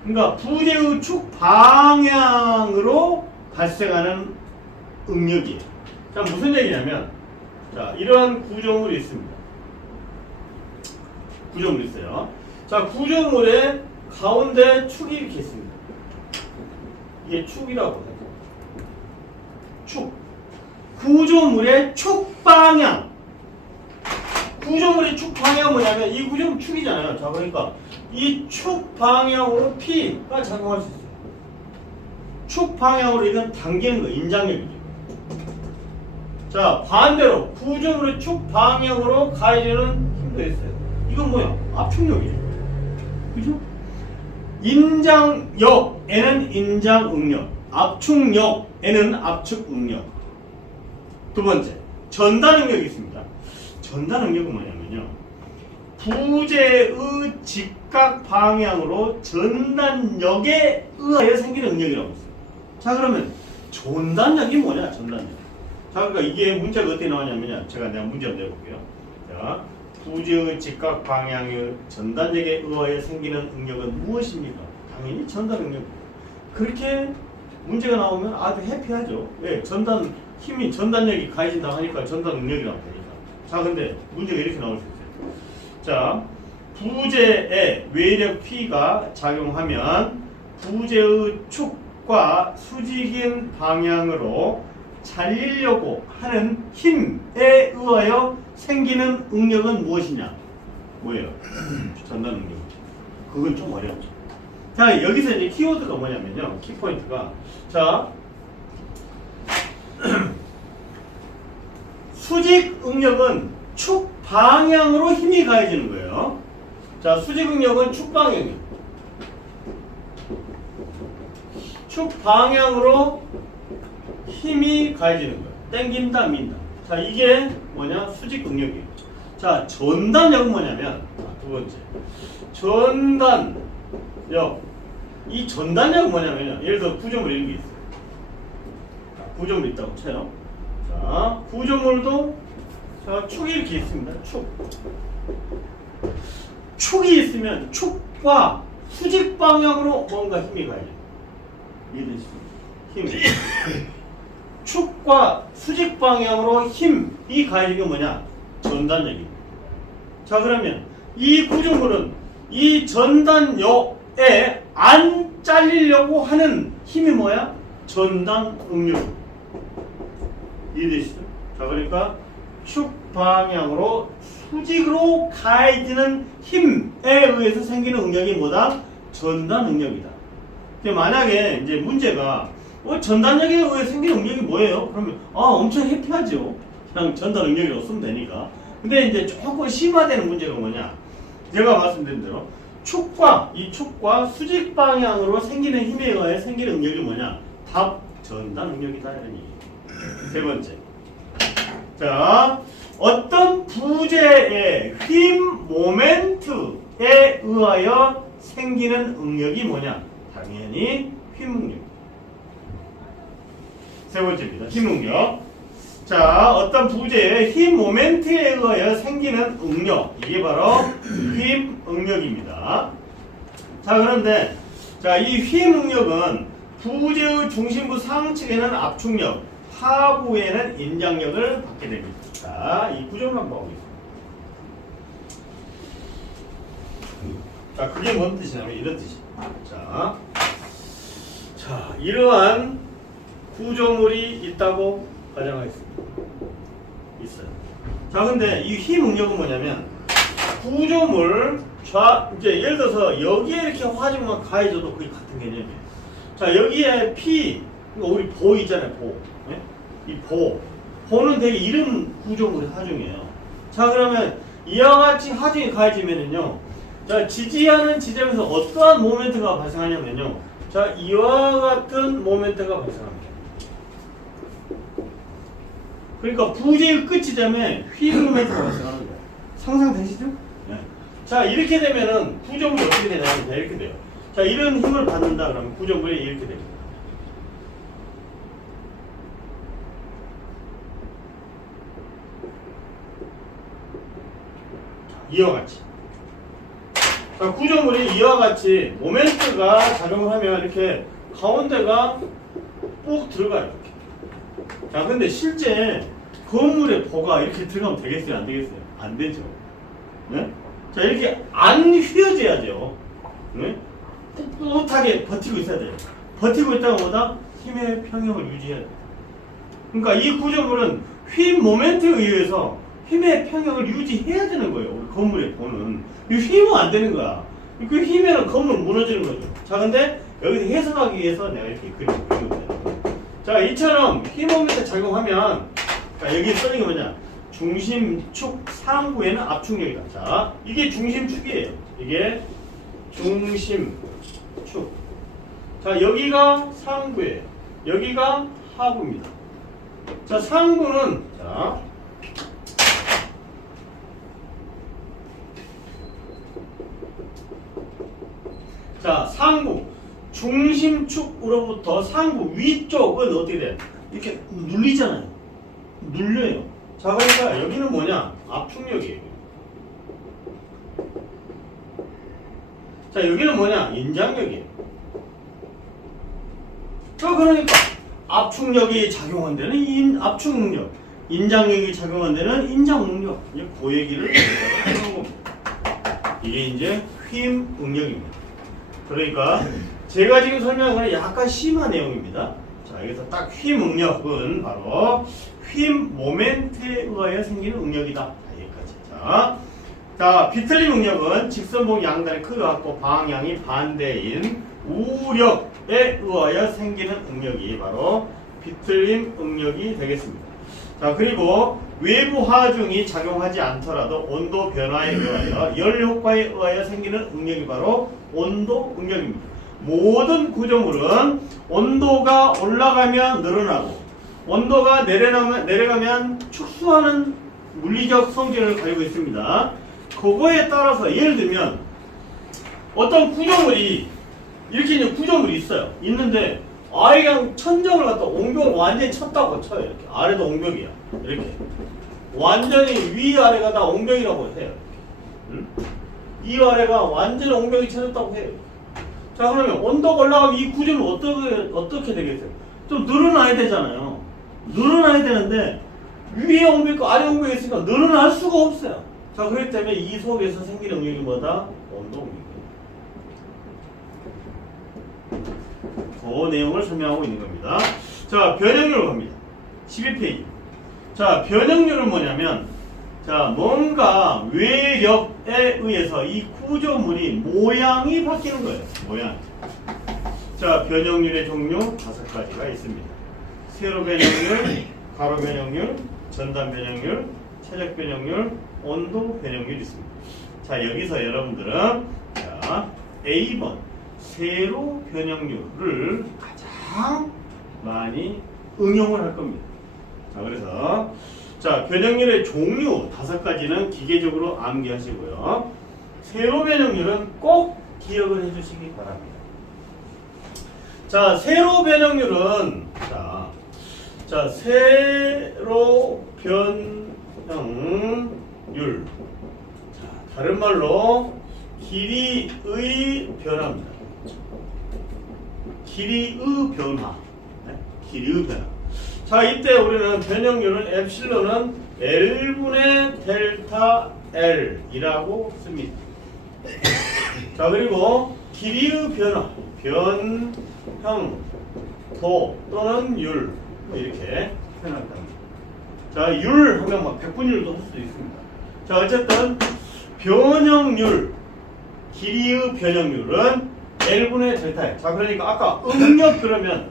그러니까 부재의 축 방향으로 발생하는 응력이에요. 자, 무슨 얘기냐면, 자, 이러한 구조물이 있습니다. 구조물이 있어요. 자, 구조물의 가운데 축이 이렇게 있습니다. 이게 축이라고 해요. 축. 구조물의 축 방향. 구조물의 축 방향은 뭐냐면 이 구조물 축이잖아요. 자, 그러니까 이 축 방향으로 P가 작용할 수 있어요. 축 방향으로 이건 당기는 거, 인장력이죠. 자, 반대로 구조물의 축 방향으로 가해지는 힘도 있어요. 이건 뭐야? 압축력이에요. 그죠? 인장력에는 인장응력, 압축력에는 압축응력. 두 번째, 전단응력이 있습니다. 전단응력은 뭐냐면요, 부재의 직각 방향으로 전단력에 의하여 생기는 응력이라고 있어요. 자, 그러면 전단력이 뭐냐? 전단력. 자, 그러니까 이게 문제가 어떻게 나오냐면요. 내가 문제 한번 내볼게요. 자, 부재의 직각 방향의 전단력에 의하여 생기는 응력은 무엇입니까? 당연히 전단 응력. 그렇게 문제가 나오면 아주 해피하죠. 왜? 힘이 전단력이 가해진다고 하니까 전단 응력이라고 되니까. 자, 근데 문제가 이렇게 나올 수 있어요. 자, 부재에 외력 P가 작용하면 부재의 축과 수직인 방향으로 잘리려고 하는 힘에 의하여 생기는 응력은 무엇이냐? 뭐예요? 전단 응력. 그건 좀 어렵죠. 자, 여기서 이제 키워드가 뭐냐면요. 키포인트가. 자, 수직 응력은 축 방향으로 힘이 가해지는 거예요. 자, 수직 응력은 축 방향이에요. 축 방향으로 힘이 가해지는 거예요. 땡긴다, 민다. 자, 이게 뭐냐? 수직 응력이에요. 자, 전단력은 뭐냐면, 두 번째. 전단력. 이 전단력은 뭐냐면요. 예를 들어 구조물 이런 게 있어요. 자, 구조물 있다고 쳐요. 자, 구조물도 자, 축이 이렇게 있습니다. 축이 있으면 축과 수직 방향으로 뭔가 힘이 가해져요. 이해되시죠? 힘. 축과 수직 방향으로 힘이 가해지는 게 뭐냐? 전단력입니다. 자, 그러면 이 구조물은 이 전단력에 안 잘리려고 하는 힘이 뭐야? 전단 응력. 이해되시죠? 자, 그러니까 축 방향으로 수직으로 가해지는 힘에 의해서 생기는 응력이 뭐다? 전단 응력이다. 만약에 이제 문제가 전단력에 의해 생기는 응력이 뭐예요? 그러면 엄청 해피하죠. 그냥 전단 응력이라고 쓰면 되니까. 근데 이제 조금 심화되는 문제가 뭐냐? 제가 말씀드린 대로 이 축과 수직 방향으로 생기는 힘에 의해 생기는 응력이 뭐냐? 답 전단 응력이다 이런 얘기예요. 세 번째. 자, 어떤 부재의 힘 모멘트에 의하여 생기는 응력이 뭐냐? 당연히 힘응력. 세 번째입니다. 힘응력. 자, 어떤 부재의 힘 모멘트에 의하여 생기는 응력. 이게 바로 힘응력입니다. 자, 그런데 자, 이 힘응력은 부재의 중심부 상측에는 압축력, 하부에는 인장력을 받게 됩니다. 자, 이 구조를 한번 보겠습니다. 자, 그게 뭔 뜻이냐면 이런 뜻이에요. 자, 이러한 구조물이 있다고 가정하겠습니다. 있어요. 자, 근데 이 힘응력은 뭐냐면 구조물 이제 예를 들어서 여기에 이렇게 화중만 가해져도 거의 같은 개념이에요. 자, 여기에 P, 우리 보 있잖아요, 보. 네? 이 보는 되게 이른 구조물의 하중이에요. 자, 그러면 이와 같이 하중이 가해지면은요, 자, 지지하는 지점에서 어떠한 모멘트가 발생하냐면요, 자, 이와 같은 모멘트가 발생합니다. 그러니까 부재의 끝 지점에 휠 모멘트가 발생하는 거예요. 상상되시죠? 네. 자, 이렇게 되면은 구조물이 어떻게 되냐면 이렇게 돼요. 자, 이런 힘을 받는다 그러면 구조물이 이렇게 됩니다. 이와 같이. 자, 구조물이 이와 같이 모멘트가 작용을 하면 이렇게 가운데가 꼭 들어가요. 이렇게. 자, 근데 실제 건물의 보가 이렇게 들어가면 되겠어요? 안 되겠어요? 안 되죠. 네? 자, 이렇게 안 휘어져야죠. 네? 꿋꿋하게 버티고 있어야 돼요. 버티고 있다가 뭐다? 힘의 평형을 유지해야 돼요. 그러니까 이 구조물은 휘 모멘트에 의해서 힘의 평형을 유지해야 되는 거예요. 우리 건물의 보는. 이 휘면 안 되는 거야. 그 휘면은 건물 무너지는 거죠. 자, 근데 여기서 해석하기 위해서 내가 이렇게 그리는 거예요. 자, 이처럼 휘 모멘트 작용하면, 자, 여기 써진 게 뭐냐? 중심축 상부에는 압축력이다. 자, 이게 중심축이에요. 이게 중심축. 자, 여기가 상부예요. 여기가 하부입니다. 자, 상부는, 자, 상부. 중심축으로부터 상부 위쪽은 어떻게 돼? 이렇게 눌리잖아요. 눌려요. 자, 그러니까 여기는 뭐냐? 압축력이에요. 자, 여기는 뭐냐? 인장력이에요. 자, 그러니까 압축력이 작용한 데는 압축능력, 인장력이 작용한 데는 인장능력. 이제 그 얘기를 하는 겁니다. 이게 이제 휨 응력입니다. 그러니까 제가 지금 설명한 건 약간 심한 내용입니다. 자, 여기서 딱 휨 응력은 바로 휨 모멘트에 의하여 생기는 응력이다. 여기까지. 자, 비틀림 응력은 직선봉 양단의 크기가 같고 방향이 반대인 우력에 의하여 생기는 응력이 바로 비틀림 응력이 되겠습니다. 자, 그리고 외부 하중이 작용하지 않더라도 온도 변화에 의하여 열 효과에 의하여 생기는 응력이 바로 온도 응력입니다. 모든 구조물은 온도가 올라가면 늘어나고 온도가 내려가면 축소하는 물리적 성질을 가지고 있습니다. 그거에 따라서 예를 들면 어떤 구조물이 이렇게 이제 구조물이 있어요. 있는데 아예 그냥 천정을 갖다 옹벽을 완전히 쳤다고 쳐요. 이렇게 아래도 옹벽이야. 이렇게 완전히 위아래가 다 옹벽이라고 해요. 응? 위아래가 완전히 옹벽이 쳐졌다고 해요. 자, 그러면 온도가 올라가면 이 구조는 어떻게 되겠어요? 좀 늘어나야 되잖아요. 늘어나야 되는데 위에 옹벽 있고 아래 옹벽이 있으니까 늘어날 수가 없어요. 자, 그렇기 때문에 이 속에서 생기는 응력이 뭐다? 온도 응력. 그 내용을 설명하고 있는 겁니다. 자, 변형률로 갑니다. 12페이지. 자, 변형률은 뭐냐면, 자, 뭔가 외력에 의해서 이 구조물이 모양이 바뀌는 거예요. 모양. 자, 변형률의 종류 5가지가 있습니다. 세로 변형률, 가로 변형률, 전단 변형률, 최적 변형률, 온도 변형률이 있습니다. 자, 여기서 여러분들은 자, A번 세로 변형률을 가장 많이 응용을 할 겁니다. 자, 그래서 자, 변형률의 종류 5가지는 기계적으로 암기하시고요. 세로 변형률은 꼭 기억을 해주시기 바랍니다. 자, 세로 변형률은 자, 세로 변형률. 자, 다른 말로 길이의 변화입니다. 길이의 변화. 네? 길이의 변화. 자, 이때 우리는 변형률은 엡실론은 L분의 델타 L이라고 씁니다. 자, 그리고 길이의 변화, 변형, 도 또는 율 이렇게 표현한다. 자, 율 하면 막 백분율도 할 수도 있습니다. 자, 어쨌든 변형률, 길이의 변형률은 L분의 델타 L. 자, 그러니까 아까 응력 그러면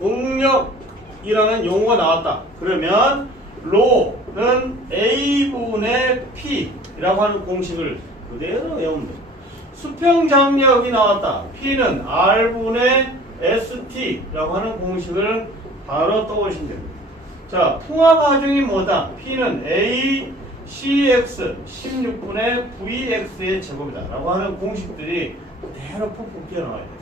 응력이라는 용어가 나왔다. 그러면 로는 A분의 P라고 하는 공식을 그대로 외우면 됩니다. 수평장력이 나왔다. P는 R분의 ST라고 하는 공식을 바로 떠오르시면 됩니다. 자, 풍합하중이 뭐다? P는 A CX 16분의 VX의 제곱이다 라고 하는 공식들이 그대로 푹푹 튀어나와야 돼요.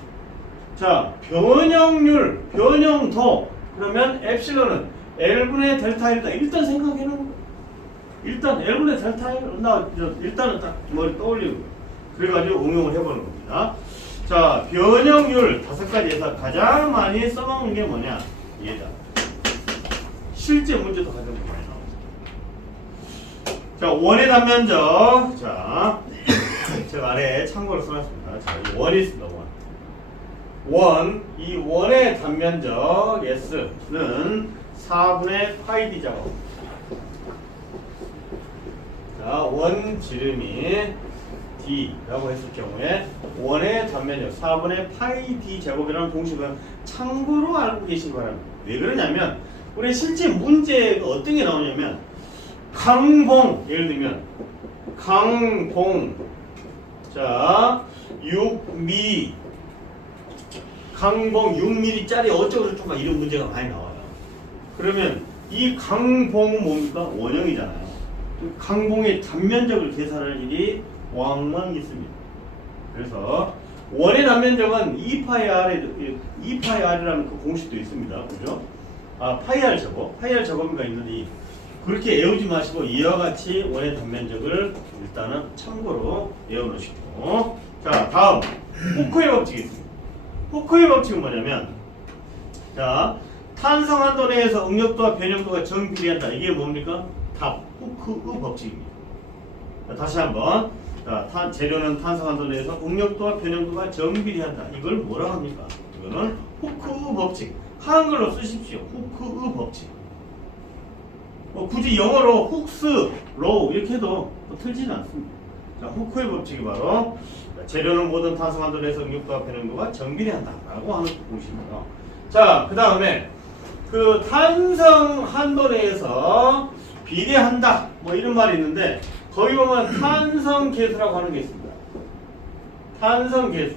자, 변형률, 변형도 그러면 엡실론은 L분의 델타 L이다. 일단 생각해놓은 거예요. 일단 L분의 델타 L 일단은 딱 머리 떠올리고 그래가지고 응용을 해보는 겁니다. 자, 변형률 5가지에서 가장 많이 써먹는 게 뭐냐? 얘다. 실제 문제도 가장 많이 나옵니다. 자, 원의 단면적. 자, 제가 아래에 참고로 써놨습니다. 자, 이 원이 있습니다. 이 원의 단면적 S는 4분의 파이 D 작업. 자, 원 지름이 D라고 했을 경우에 원의 단면적 4분의 파이 D 제곱이라는 공식은 참고로 알고 계시기 바랍니다. 왜 그러냐면 우리 실제 문제가 어떤 게 나오냐면 강봉, 예를 들면 강봉, 자 6mm, 강봉 6mm짜리 어쩌고저쩌고 이런 문제가 많이 나와요. 그러면 이 강봉은 뭡니까? 원형이잖아요. 강봉의 단면적을 계산할 일이 왕왕 있습니다. 그래서 원의 단면적은 2파이 R이라는 그 공식도 있습니다. 그죠? 파이 R 제곱, 파이 R 제곱인가 있는데 그렇게 외우지 마시고 이와 같이 원의 단면적을 일단은 참고로 외워놓으시고. 자, 다음 후크의 법칙이 있습니다. 후크의 법칙은 뭐냐면, 자, 탄성 한도 내에서 응력도와 변형도가 정비례한다. 이게 뭡니까? 답, 후크의 법칙입니다. 자, 다시 한번. 자, 재료는 탄성 한도 내에서 응력도와 변형도가 정비례한다. 이걸 뭐라고 합니까? 이거는 후크의 법칙. 한글로 쓰십시오. 후크의 법칙. 굳이 영어로 훅스, 로우 이렇게 해도 틀지는 않습니다. 자, 후크의 법칙이 바로 재료는 모든 탄성 한도 내에서 응력도와 변형도가 정비례한다 라고 하는 공식입니다. 자, 그 다음에 그 탄성 한도 내에서 비례한다 뭐 이런 말이 있는데, 거기 보면 탄성 계수라고 하는 게 있습니다. 탄성 계수.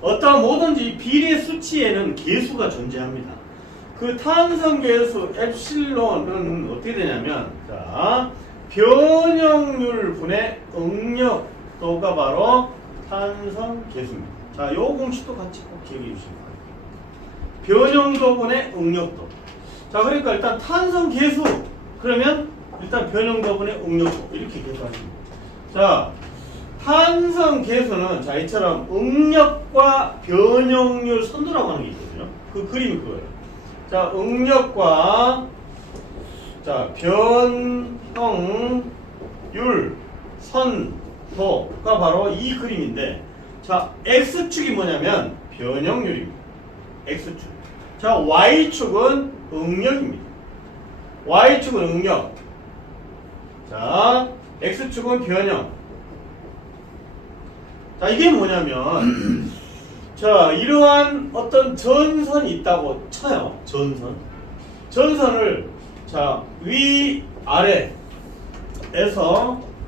어떤 뭐든지 비례 수치에는 계수가 존재합니다. 그 탄성 계수 엡실론은 어떻게 되냐면, 자, 변형률 분의 응력도가 바로 탄성 계수입니다. 자, 요 공식도 같이 꼭 기억해 주시기 바랍니다. 변형도 분의 응력도. 자, 그러니까 일단 탄성 계수, 그러면 일단 변형도 분의 응력도 이렇게 계수하십니다. 자, 탄성 계수는 자, 이처럼 응력과 변형률 선도라고 하는 게 있거든요. 그 그림이 그거예요. 자, 응력과 자, 변형률 선도가 바로 이 그림인데, 자, X축이 뭐냐면 변형률입니다. X축. 자, Y축은 응력입니다. Y축은 응력. 자, X축은 변형. 자, 이게 뭐냐면, 자, 이러한 어떤 전선이 있다고 쳐요. 전선을, 자, 위, 아래에서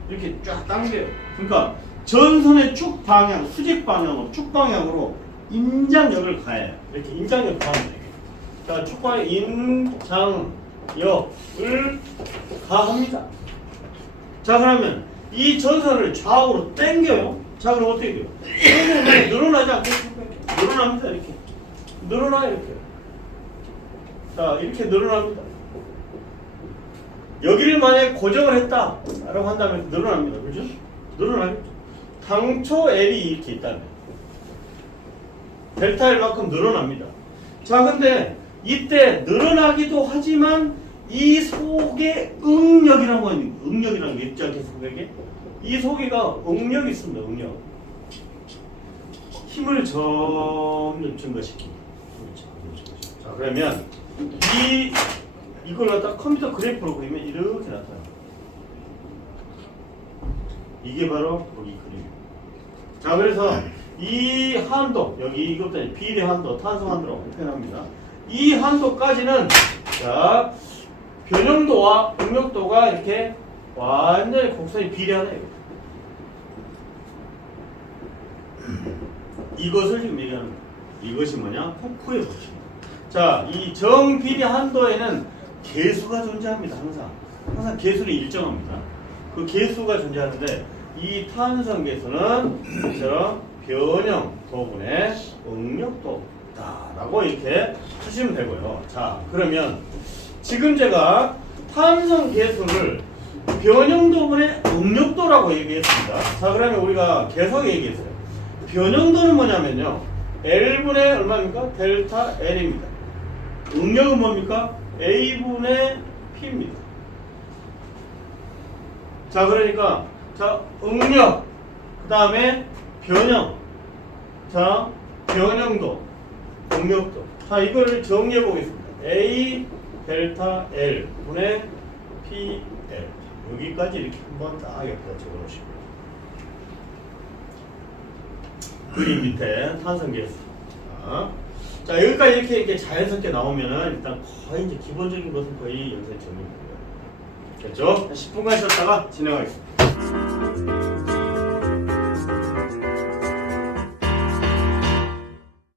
이렇게 쫙 당겨요. 그러니까, 전선의 쭉 방향, 수직 방향으로, 쭉 방향으로 인장력을 가해요. 이렇게 인장력 가하면 돼요. 자, 쭉 방향, 인장력을 가합니다. 자, 그러면 이 전선을 좌우로 당겨요. 자, 그럼 어떻게 돼요? 늘어나지 않겠습니까? 늘어납니다. 이렇게 늘어나요. 이렇게. 자, 이렇게 늘어납니다. 여기를 만약에 고정을 했다 라고 한다면 늘어납니다. 그죠? 늘어나겠죠. 당초 L이 이렇게 있다면 델타 L만큼 늘어납니다. 자, 근데 이때 늘어나기도 하지만 이 속에 응력이라는 건, 응력이라는 게 있지 않겠습니까? 이 속에가 응력이 있습니다. 응력. 힘을 점점 증가시킵니다. 자, 그러면 이걸 갖다 컴퓨터 그래프로 그리면 이렇게 나타나요. 이게 바로 거기 그림입니다. 자, 그래서 이 한도, 여기 이것도 비례 한도, 탄성 한도라고 표현합니다. 이 한도까지는, 자, 변형도와 응력도가 이렇게 완전히 곡선이 비례하네요. 이것을 지금 얘기하는 거예요. 이것이 뭐냐? 후크의 법칙입니다. 자, 이 정비례 한도에는 계수가 존재합니다. 항상 계수는 일정합니다. 그 계수가 존재하는데, 이 탄성 계수는 이처럼 변형도분의 응력도다라고 이렇게 쓰시면 되고요. 자, 그러면 지금 제가 탄성 계수를 변형도분의 응력도라고 얘기했습니다. 자, 그러면 우리가 계속 얘기했어요. 변형도는 뭐냐면요, L분의 얼마입니까? 델타 L입니다. 응력은 뭡니까? A분의 P입니다. 자, 그러니까, 자, 응력, 그 다음에 변형, 자, 변형도, 응력도. 자, 이거를 정리해 보겠습니다. A 델타 L 분의 PL. 여기까지 이렇게 한번 딱 옆에다 적어 놓으시고요. 그림 밑에 탄성 계수. 자, 여기까지 이렇게 자연스럽게 나오면은 일단 거의 이제 기본적인 것은 거의 여기서 정리되고요. 됐죠? 10분간 쉬었다가 진행하겠습니다.